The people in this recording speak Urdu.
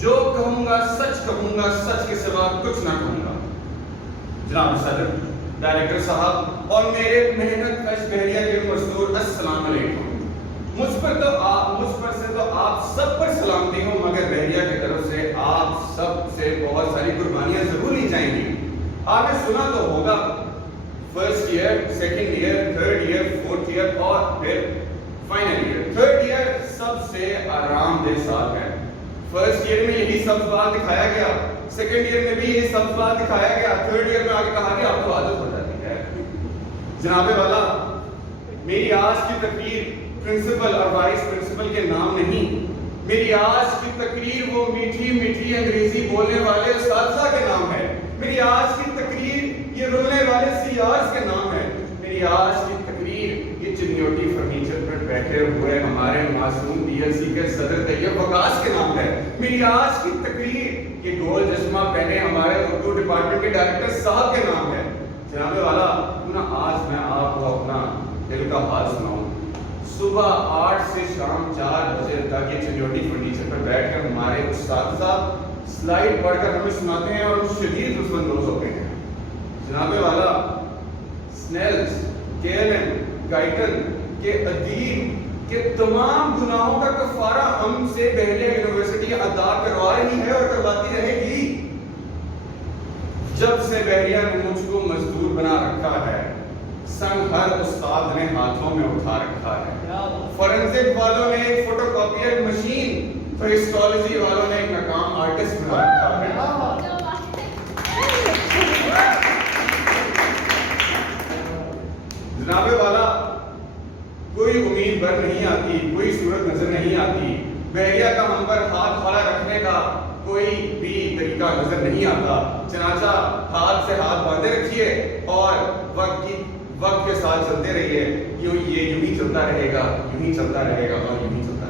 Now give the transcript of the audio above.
جو کہوں گا سچ کہوں گا، سچ کے سوا کچھ نہ کہوں گا۔ جناب صدر، ڈائریکٹر صاحب اور میرے محنت کش بحریہ کے مزدور، السلام علیکم۔ مجھ پر سے تو آپ سب پر سلامتی ہو، مگر بحریہ کی طرف سے آپ سب سے بہت ساری قربانیاں ضرور لی جائیں گی۔ آپ نے سنا تو ہوگا first year, second year, third year, fourth year اور پھر فائنل ایئر۔ تھرڈ ایئر سب سے آرام دہ سال ہے۔ فرسٹ ایئر میں یہی سب بات دکھایا گیا، سیکنڈ ایئر میں بھی یہی سب بات دکھایا گیا، تھرڈ ایئر میں آگے کہا کہ آپ کو عادت ہو جاتی ہے۔ جناب والا، میری آج کی تقریر پرنسپل اور وائس پرنسپل کے نام نہیں، میری آج کی تقریر وہ میٹھی میٹھی انگریزی بولنے والے اساتذہ کے نام ہے۔ میری آج کی تقریر یہ رونے والے سیارز کے نام ہے۔ میری آج کی تقریر یہ چنیوٹی فرنیچر پر بیٹھے ہوئے ہمارے معصوم ڈی ایل سی کے صدر طیب وقاص کے نام ہے۔ میری آج کی تقریر یہ گول چشمہ پہنے ہمارے اردو ڈپارٹمنٹ کے ڈائریکٹر صاحب کے نام ہے۔ جناب والا، آج میں آپ کو اپنا دل کا حال سناؤں۔ صبح 8 سے شام 4 بجے تک یہ چنیوٹی فرنیچر پر بیٹھ کر ہمارے اساتذہ سلائیڈ پڑھ کر ہمیں سناتے ہیں اور ہم شدید لطف اندوز ہوتے ہیں۔ جناب والا، سنیلز، کیلن، گائٹن کے ادیب کے تمام گناہوں کا کفارہ ہم سے بحریہ یونیورسٹی ادا کروا رہی ہے اور کرواتی رہے گی۔ جب سے بحریہ نے مجھ کو مزدور بنا رکھا ہے، سنگ ہر استاد نے ہاتھوں میں اٹھا رکھا ہے۔ فورنزک والوں نے ایک فوٹو کاپیر مشین، تو ہسٹولوجی والوں نے ایک ناکام آرٹسٹ بنا رکھا ہے۔ جناب والا، کوئی امید بر نہیں آتی، کوئی صورت نظر نہیں آتی، بحریہ کا ہم پر ہاتھ کھڑا رکھنے کا کوئی بھی طریقہ نظر نہیں آتا۔ چنانچہ ہاتھ سے ہاتھ باندھے رکھیے اور وقت کے ساتھ چلتے رہیے، یوں ہی چلتا رہے گا، یوں ہی چلتا رہے گا اور یوں ہی چلتا رہے گا۔